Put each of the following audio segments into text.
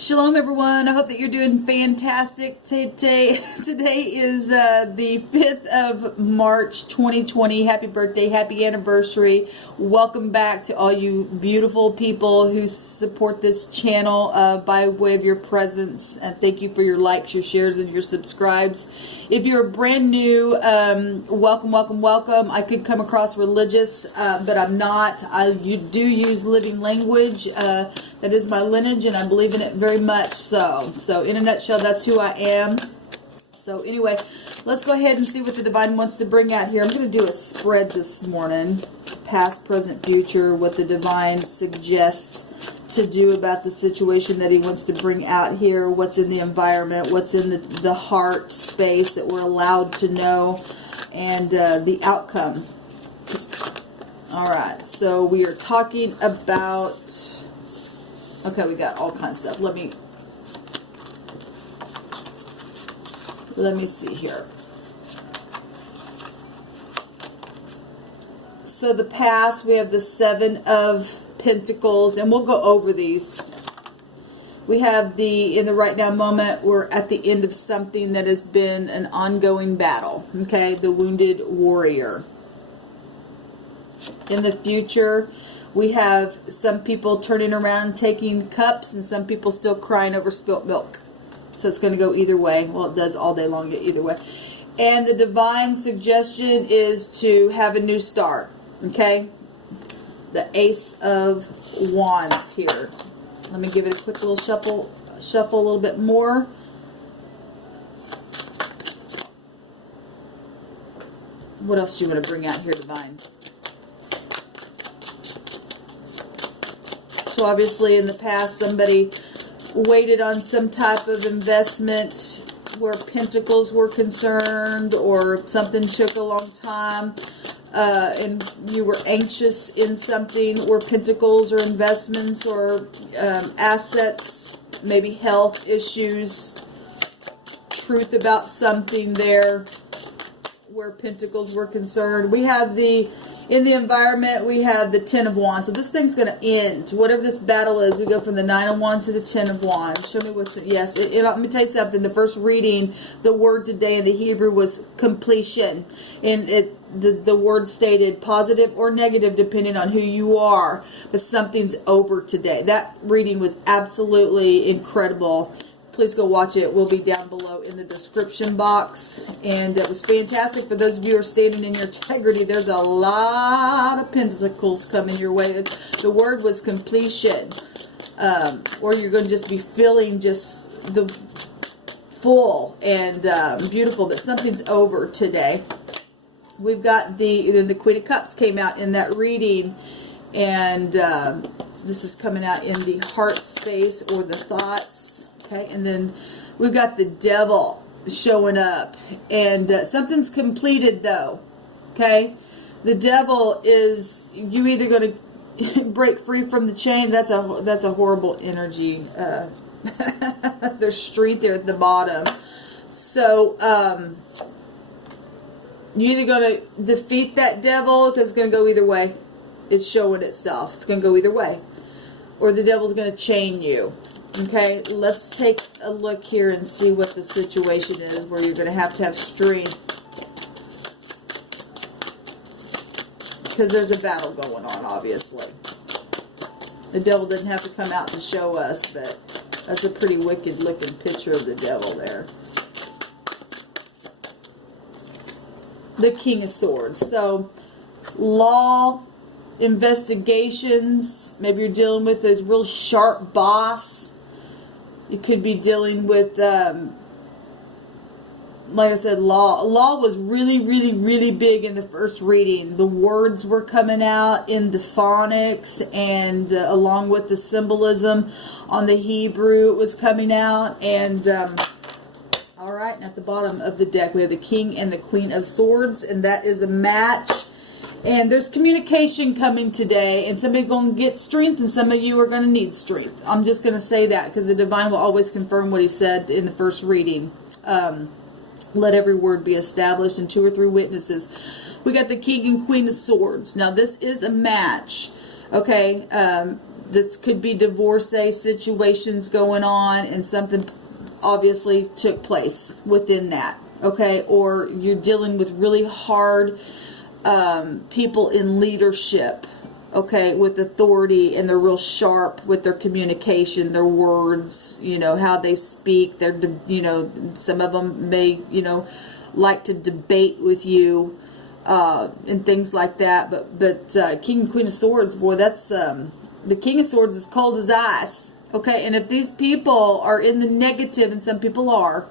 Shalom, everyone. I hope that you're doing fantastic. Today is the 5th of March, 2020. Happy birthday, happy anniversary. Welcome back to all you beautiful people who support this channel by way of your presence. And thank you for your likes, your shares, and your subscribes. If you're brand new, welcome, welcome, welcome. I could come across religious, but I'm not. You do use living language. That is my lineage, and I believe in it very much so. So in a nutshell, that's who I am. So anyway, let's go ahead and see what the divine wants to bring out here. I'm going to do a spread this morning. Past, present, future. What the divine suggests to do about the situation that he wants to bring out here. What's in the environment. What's in the heart space that we're allowed to know. And the outcome. Alright, so we are talking about... Okay, we got all kinds of stuff. Let me see here. So the past, we have the 7 of Pentacles, and we'll go over these. We have in the right now moment, we're at the end of something that has been an ongoing battle. Okay, the wounded warrior. In the future, we have some people turning around taking cups and some people still crying over spilt milk. So it's going to go either way. Well, it does all day long either way. And the divine suggestion is to have a new start. Okay? The Ace of Wands here. Let me give it a quick little shuffle a little bit more. What else do you want to bring out here, divine? So obviously in the past somebody waited on some type of investment where pentacles were concerned, or something took a long time and you were anxious in something where pentacles or investments or assets, maybe health issues, truth about something there where pentacles were concerned. We have in the environment, we have the 10 of Wands. So this thing's going to end. Whatever this battle is, we go from the 9 of Wands to the 10 of Wands. Show me what's... Yes, let me tell you something. The first reading, the word today in the Hebrew was completion. And the word stated positive or negative depending on who you are. But something's over today. That reading was absolutely incredible. Please go watch it. It will be down below in the description box. And it was fantastic for those of you who are standing in your integrity. There's a lot of pentacles coming your way. The word was completion. Or you're going to just be feeling just the full and beautiful. But something's over today. We've got the Queen of Cups came out in that reading. And this is coming out in the heart space or the thoughts. Okay, and then we've got the Devil showing up, and something's completed though. Okay, the Devil is, you either going to break free from the chain. That's a horrible energy. There's street there at the bottom. So you're either going to defeat that devil, because it's going to go either way. It's showing itself. It's going to go either way, or the devil's going to chain you. Okay, let's take a look here and see what the situation is where you're going to have strength. Because there's a battle going on, obviously. The devil didn't have to come out to show us, but that's a pretty wicked looking picture of the devil there. The King of Swords. So, law, investigations. Maybe you're dealing with a real sharp boss. You could be dealing with, like I said, law. Law was really, really, really big in the first reading. The words were coming out in the phonics, and along with the symbolism on the Hebrew, it was coming out. And, all right, and at the bottom of the deck, we have the King and the Queen of Swords, and that is a match. And there's communication coming today, and somebody's going to get strength, and some of you are going to need strength. I'm just going to say that, because the divine will always confirm what he said in the first reading. Let every word be established, and 2 or 3 witnesses. We got the King and Queen of Swords. Now, this is a match. Okay, this could be divorcee situations going on, and something obviously took place within that. Okay, or you're dealing with really hard people in leadership, okay, with authority, and they're real sharp with their communication, their words, you know, how they speak. They're, you know, some of them may, you know, like to debate with you and things like that. But King and Queen of Swords, boy, that's the King of Swords is cold as ice. Okay, and if these people are in the negative, and some people are,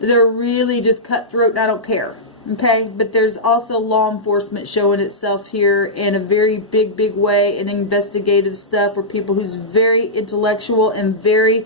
they're really just cutthroat, and I don't care. Okay, but there's also law enforcement showing itself here in a very big way, and investigative stuff for people who's very intellectual and very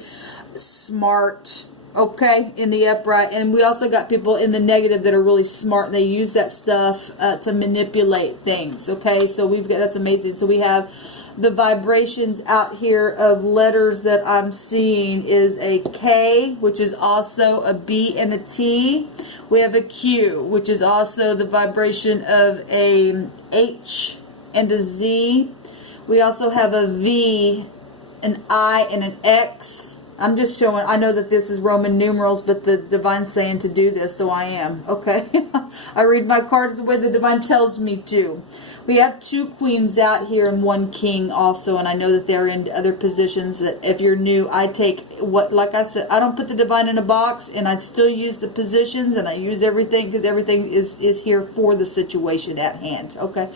smart. Okay, in the upright. And we also got people in the negative that are really smart, and they use that stuff to manipulate things. Okay, so we've got, that's amazing. So we have the vibrations out here of letters that I'm seeing is a K, which is also a B and a T. We have a Q, which is also the vibration of a H and a Z. We also have a V, an I, and an X. I'm just showing, I know that this is Roman numerals, but the divine's saying to do this, so I am. Okay. I read my cards the way the divine tells me to. We have 2 queens out here and 1 king also, and I know that they're in other positions. That if you're new, I take what, like I said, I don't put the divine in a box, and I still use the positions, and I use everything, because everything is here for the situation at hand. Okay.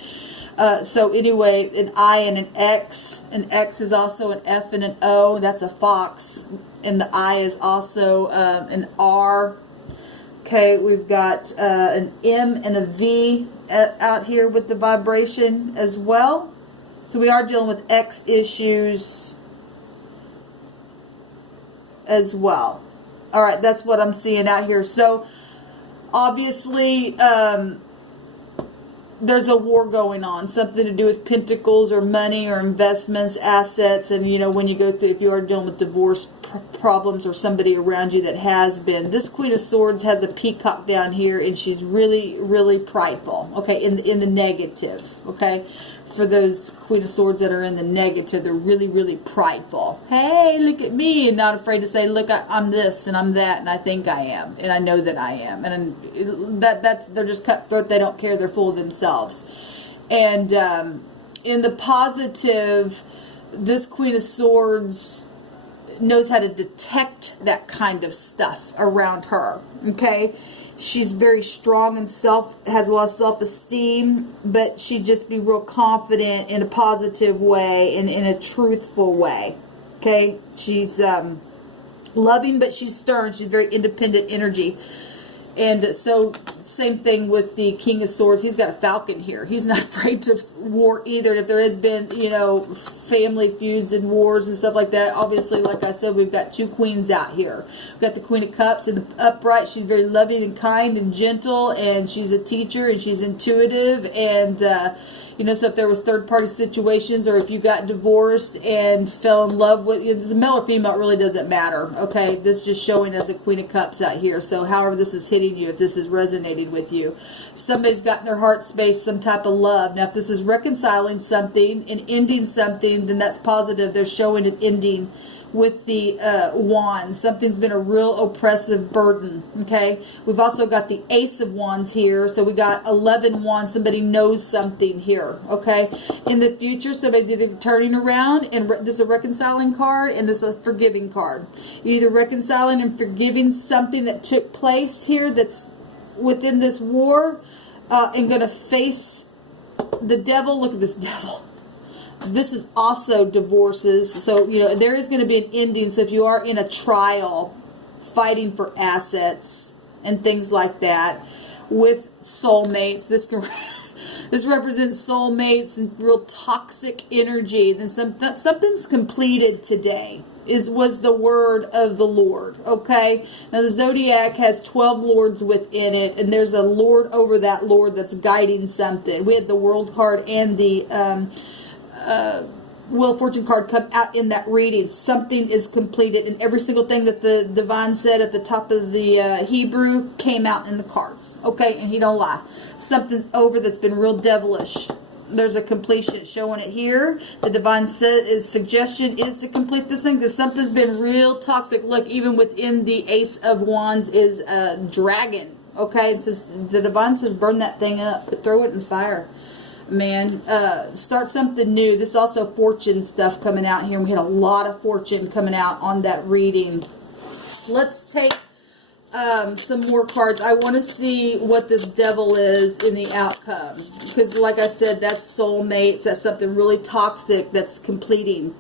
So anyway, an I and an X. An X is also an F and an O. That's a fox. And the I is also an R. Okay, we've got an M and a V out here with the vibration as well. So we are dealing with X issues as well. All right, that's what I'm seeing out here. So obviously, there's a war going on, something to do with pentacles or money or investments, assets. And you know, when you go through, if you are dealing with divorce problems or somebody around you that has been, this Queen of Swords has a peacock down here, and she's really prideful. Okay, in the negative. Okay, for those Queen of Swords that are in the negative, they're really prideful. Hey, look at me, and not afraid to say, look, I'm this and I'm that, and I think I am, and I know that I am. And that's they're just cutthroat. They don't care. They're full of themselves. And in the positive, this Queen of Swords knows how to detect that kind of stuff around her. Okay, she's very strong and has a lot of self-esteem, but she just be real confident in a positive way and in a truthful way. Okay, she's loving, but she's stern. She's very independent energy. And so, same thing with the King of Swords. He's got a falcon here. He's not afraid to war either. And if there has been, you know, family feuds and wars and stuff like that, obviously, like I said, we've got 2 queens out here. We've got the Queen of Cups in the upright. She's very loving and kind and gentle, and she's a teacher, and she's intuitive, and you know, so if there was third-party situations, or if you got divorced and fell in love with, you know, the male or female, it really doesn't matter. Okay, this is just showing as a Queen of Cups out here. So however this is hitting you, if this is resonating with you, somebody's got in their heart space some type of love. Now, if this is reconciling something and ending something, then that's positive. They're showing an ending with the wands. Something's been a real oppressive burden. Okay, we've also got the Ace of Wands here, so we got 11 wands. Somebody knows something here. Okay, in the future, somebody's either turning around, and this is a reconciling card, and this is a forgiving card. You're either reconciling and forgiving something that took place here that's within this war, and going to face the devil. Look at this devil. This is also divorces. So, you know, there is going to be an ending. So if you are in a trial, fighting for assets and things like that, with soulmates, this represents soulmates and real toxic energy. Then something's completed today. Was the word of the Lord. Okay, now the zodiac has 12 lords within it, and there's a lord over that lord that's guiding something. We had the world card and the Wheel of Fortune card come out in that reading. Something is completed, and every single thing that the divine said at the top of the Hebrew came out in the cards. Okay, and he don't lie. Something's over that's been real devilish. there's a completion showing it here. The divine suggestion is to complete this thing because something's been real toxic. Look, even within the Ace of Wands is a dragon. Okay, it says, the divine says burn that thing up, throw it in fire. Man, start something new. This is also fortune stuff coming out here. We had a lot of fortune coming out on that reading. Let's take some more cards. I want to see what this devil is in the outcome, because like I said, that's soulmates. That's something really toxic that's completing.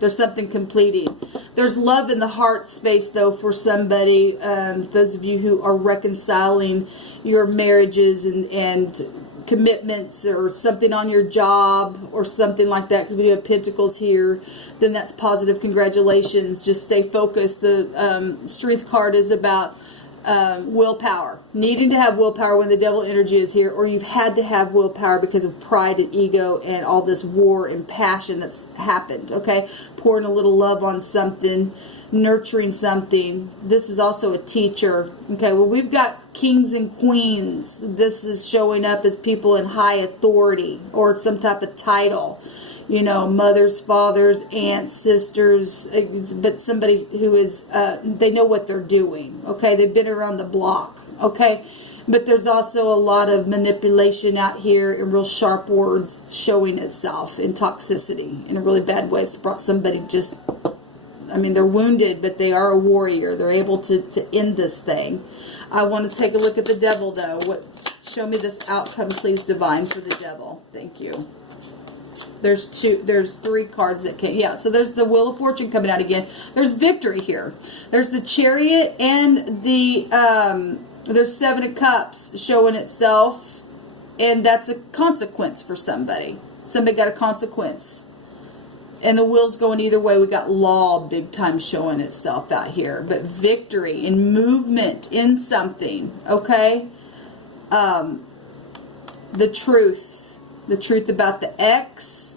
There's something completing. There's love in the heart space, though, for somebody. Those of you who are reconciling your marriages and commitments, or something on your job or something like that, because we do have pentacles here, then that's positive. Congratulations. Just stay focused. The strength card is about willpower, needing to have willpower when the devil energy is here, or you've had to have willpower because of pride and ego and all this war and passion that's happened. Okay, pouring a little love on something, nurturing something. This is also a teacher. Okay, well, we've got kings and queens. This is showing up as people in high authority or some type of title. You know, mothers, fathers, aunts, sisters, but somebody who is, they know what they're doing, okay? They've been around the block, okay? But there's also a lot of manipulation out here and real sharp words showing itself in toxicity in a really bad way. It's brought somebody just, I mean, they're wounded, but they are a warrior. They're able to end this thing. I want to take a look at the devil, though. Show me this outcome, please, divine, for the devil. Thank you. There's three cards that came. Yeah, so there's the Wheel of Fortune coming out again. There's victory here. There's the Chariot and the there's Seven of Cups showing itself, and that's a consequence for somebody. Somebody got a consequence, and the wheel's going either way. We got law big time showing itself out here, but victory and movement in something. Okay, the truth about the ex,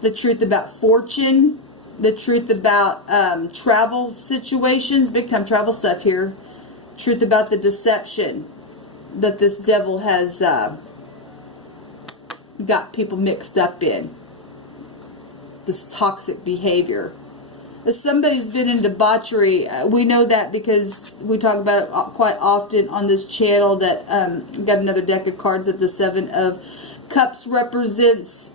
the truth about fortune, the truth about travel situations, big time travel stuff here, truth about the deception that this devil has got people mixed up in, this toxic behavior. If somebody's been in debauchery, we know that because we talk about it quite often on this channel. That got another deck of cards that the Seven of Cups represents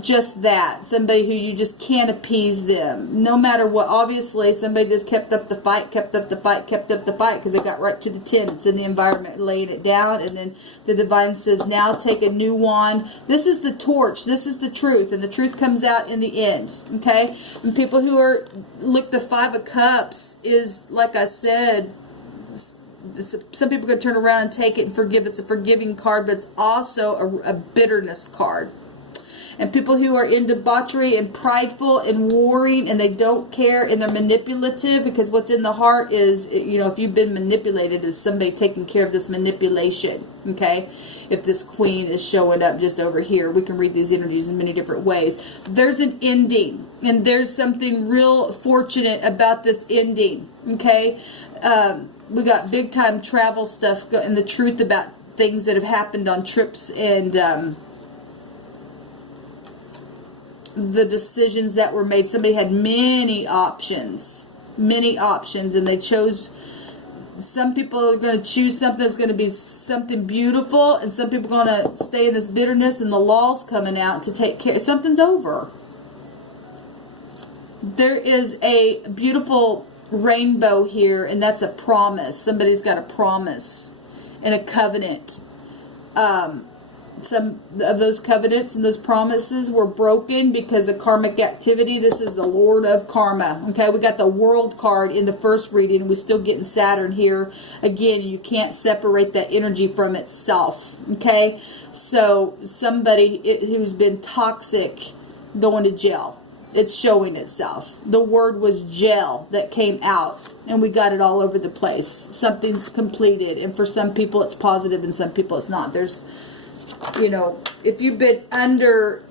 just that. Somebody who you just can't appease them. No matter what. Obviously, somebody just kept up the fight, because they got right to the 10. It's in the environment, laying it down. And then the divine says, now take a new wand. This is the torch. This is the truth. And the truth comes out in the end. Okay? And people who are, look, the Five of Cups is, like I said, some people are going to turn around and take it and forgive. It's a forgiving card, but it's also a bitterness card. And people who are in debauchery and prideful and warring, and they don't care, and they're manipulative, because what's in the heart is, you know, if you've been manipulated, is somebody taking care of this manipulation. Okay, if this queen is showing up just over here, we can read these energies in many different ways. There's an ending, and there's something real fortunate about this ending. Okay, we got big time travel stuff, and the truth about things that have happened on trips, and the decisions that were made. Somebody had many options, and they chose. Some people are going to choose something that's going to be something beautiful, and some people are going to stay in this bitterness, and the law's coming out to take care. Something's over. There is a beautiful rainbow here, and that's a promise. Somebody's got a promise and a covenant. Some of those covenants and those promises were broken because of karmic activity. This is the Lord of Karma. Okay, we got the World card in the first reading. We're still getting Saturn here. Again, you can't separate that energy from itself. Okay, so somebody who's been toxic going to jail. It's showing itself. The word was jail that came out, and we got it all over the place. Something's completed, and for some people it's positive, and some people it's not. There's, you know, if you've been under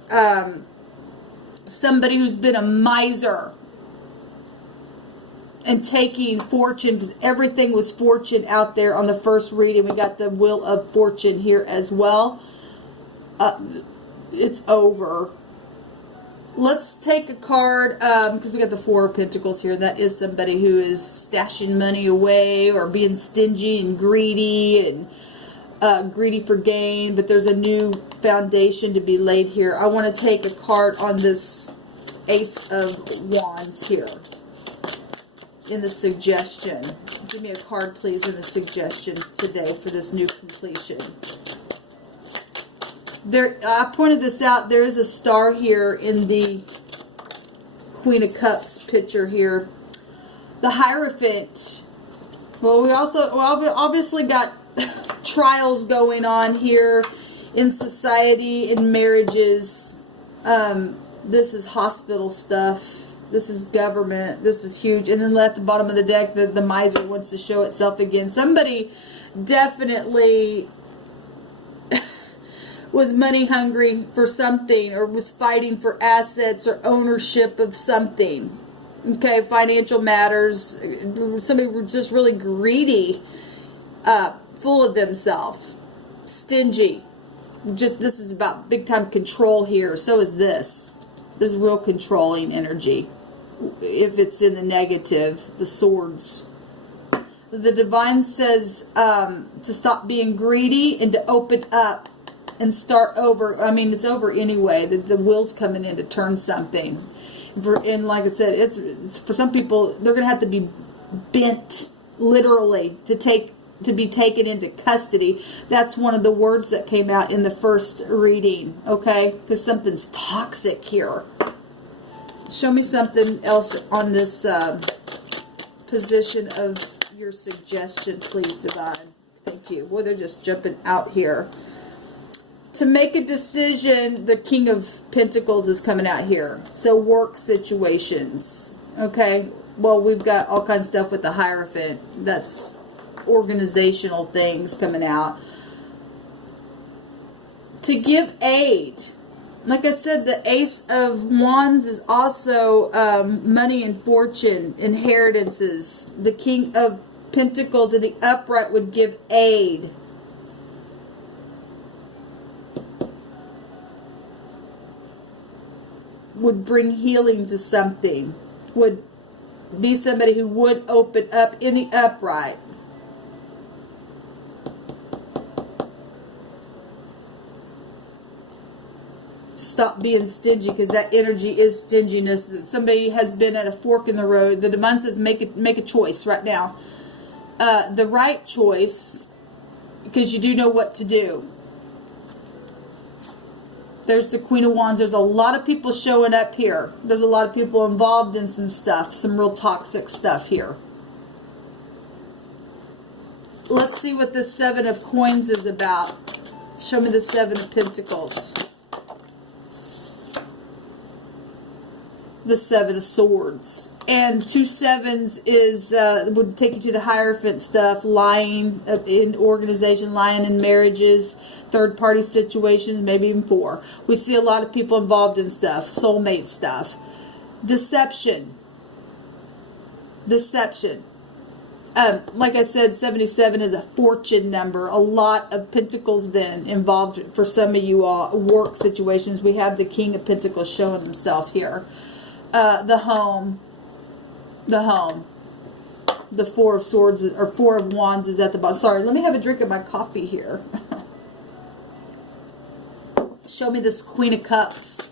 somebody who's been a miser and taking fortune, because everything was fortune out there on the first reading. We got the Wheel of Fortune here as well. it's over. Let's take a card, because we got the Four of Pentacles here. That is somebody who is stashing money away or being stingy and greedy and greedy for gain. But there's a new foundation to be laid here. I want to take a card on this Ace of Wands here in the suggestion. Give me a card, please, in the suggestion today for this new completion. There, I pointed this out. There is a star here in the Queen of Cups picture here. The Hierophant. Well, we obviously got trials going on here in society, in marriages. This is hospital stuff. This is government. This is huge. And then at the bottom of the deck, the miser wants to show itself again. Somebody definitely was money hungry for something, or was fighting for assets or ownership of something. Okay, financial matters. Somebody was just really greedy, full of themselves, stingy. This is about big time control here. So is this. This is real controlling energy. If it's in the negative, the swords. The divine says to stop being greedy and to open up and start over. I mean, it's over anyway. The will's coming in to turn something. And like I said, it's for some people, they're going to have to be bent literally to be taken into custody. That's one of the words that came out in the first reading. Okay, because something's toxic here. Show me something else on this position of your suggestion, please, Divine. Thank you. Well, they're just jumping out here. To make a decision, the King of Pentacles is coming out here. So work situations. Okay. Well, we've got all kinds of stuff with the Hierophant. That's organizational things coming out. To give aid. Like I said, the Ace of Wands is also money and fortune, inheritances. The King of Pentacles in the upright would give aid. Would bring healing to something. Would be somebody who would open up in the upright. Stop being stingy, because that energy is stinginess. That somebody has been at a fork in the road. The divine says make a choice right now. The right choice, because you do know what to do. There's the Queen of Wands. There's a lot of people showing up here. There's a lot of people involved in some stuff, some real toxic stuff here. Let's see what the Seven of Coins is about. Show me the Seven of Pentacles. The Seven of Swords. And 2 sevens is would take you to the Hierophant stuff, lying in organization, lying in marriages, third-party situations, maybe even 4. We see a lot of people involved in stuff, soulmate stuff. Deception. Deception. Like I said, 77 is a fortune number. A lot of pentacles then involved for some of you all. Work situations. We have the King of Pentacles showing himself here. The home. The home. The Four of Swords, or Four of Wands is at the bottom. Sorry, let me have a drink of my coffee here. Show me this Queen of Cups.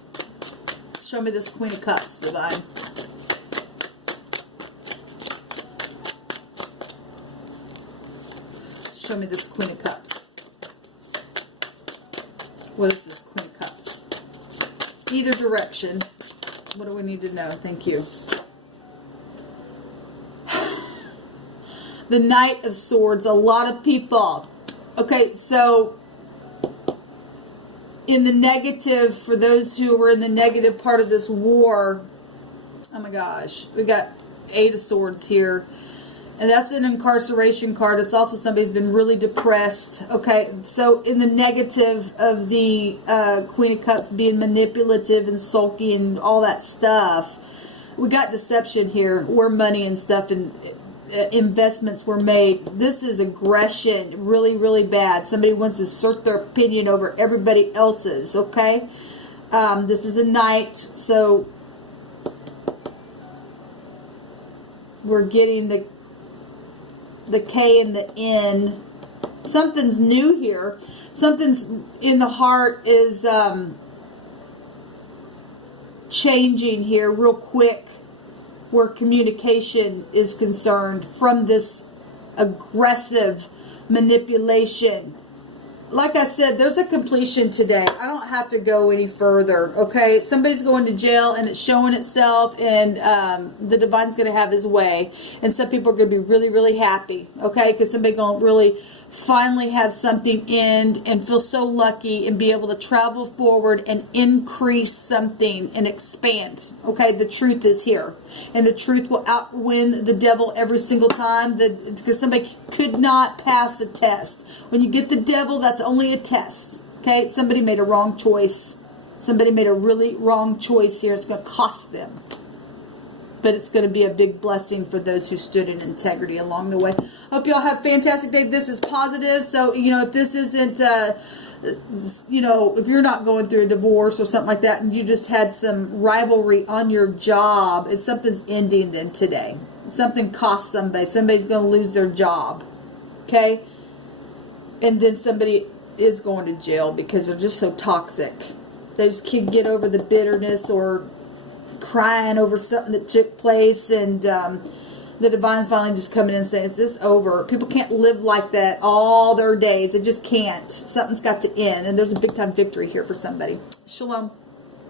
Show me this Queen of Cups, Divine. Show me this Queen of Cups. What is this Queen of Cups? Either direction. What do we need to know? Thank you. The Knight of Swords. A lot of people. Okay, so in the negative, for those who were in the negative part of this war, oh my gosh, we got 8 of Swords here. And that's an incarceration card. It's also somebody who's been really depressed. Okay, so in the negative of the Queen of Cups being manipulative and sulky and all that stuff, we got deception here, where money and stuff and investments were made. This is aggression, really, really bad. Somebody wants to assert their opinion over everybody else's, okay? This is a knight, so we're getting the K and the N. Something's new here. Something's in the heart is changing here real quick, where communication is concerned, from this aggressive manipulation. Like I said, there's a completion today. I don't have to go any further, okay? Somebody's going to jail, and it's showing itself, and the divine's going to have his way. And some people are going to be really, really happy, okay? Because somebody's going to really finally have something end and feel so lucky and be able to travel forward and increase something and expand, okay? The truth is here. And the truth will outwin the devil every single time, because somebody could not pass a test. When you get the devil, that's only a test, okay? Somebody made a wrong choice. Somebody made a really wrong choice here. It's going to cost them. But it's going to be a big blessing for those who stood in integrity along the way. Hope you all have a fantastic day. This is positive. So, you know, if this isn't, you know, if you're not going through a divorce or something like that, and you just had some rivalry on your job, and something's ending then today. Something costs somebody. Somebody's going to lose their job. Okay? And then somebody is going to jail because they're just so toxic. They just can't get over the bitterness or crying over something that took place, and the divine's finally just coming in and saying, is this over? People can't live like that all their days. It just can't. Something's got to end, and there's a big time victory here for somebody. Shalom.